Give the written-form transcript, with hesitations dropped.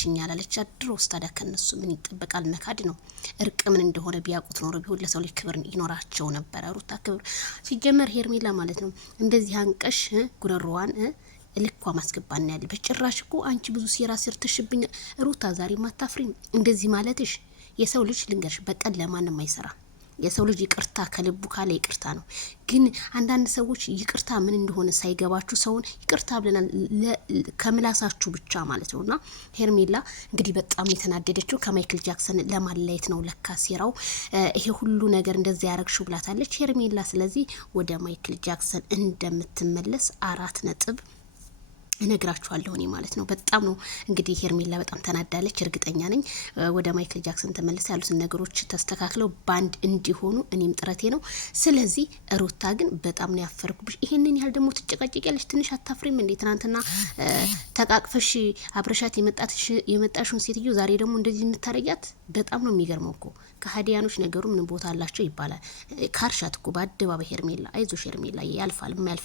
ሽኛል አለች ድሮስ ታዲያ ከነሱ ምን ይጠበቃል መካድ ነው እርቅ ምን እንደሆነ ቢያውቁት ኖሮ ቢሆን ለሰው ልጅ ክብር ይኖራቸው ነበር ሩታ ክብር ሲጀመር ሄርሜላ ማለት ነው እንደዚህ አንቀሽ ጉረሮዋን ልኳ ማስገባና ያለ በጭራሽ እኮ አንቺ ብዙ ሴራ ሰርተሽብኝ ሩታ ዛሬ ማታፍሪም እንደዚህ ማለትሽ የሰው ልጅ ልንገርሽ በቀል ለማንም አይሰራ የሰው ልጅ ይቅርታ ከልቡ ካለ ይቅርታ ነው ግን አንዳንድ ሰዎች ይቅርታ ምን እንደሆነ ሳይገባችሁ ሰውን ይቅርታ ብለናል ከምላሳችሁ ብቻ ማለት ነውና ሄርሜላ እንግዲህ በጣም የተናደደችው ከማይክል ጃክሰን ለማለየት ነው ለካ ሴራው ይሄ ሁሉ ነገር እንደዚህ ያረግሽው ብላታለች ሄርሜላ ስለዚህ ወደ ማይክል ጃክሰን እንደምትመለስ 4 ነጥብ እነግራችኋለሁ እኔ ማለት ነው በጣም ነው እንግዲህ ሄርሜላ በጣም ተናዳለች እርግጠኛ ነኝ ወደ ማይክል ጃክሰን ተመልሰ ያሉት ነገሮች ተስተካክለው ባንድ እንዲሆኑ እኔም ጥረቴ ነው ስለዚህ ሩታ ግን በጣም ነው ያፈርኩብሽ ይሄንን ያህል ደግሞ ትጨቃጨቂያለሽ ትንሽ አታፍሪም እንዴ ትናንትና ተቃቅፈሽ አብረሻት የመጣሽውን ሴትዮ ዛሬ ደግሞ እንደዚህ የምታረጊያት በጣም ነው የሚገርመው እኮ ከሃዲያኖች ነገሩ ምን ቦታ አላቸው ይባላል ካርሻት እኮ በአደባባይ ሄርሜላ አይዞሽ ሄርሜላ ያልፋል የማያልፍ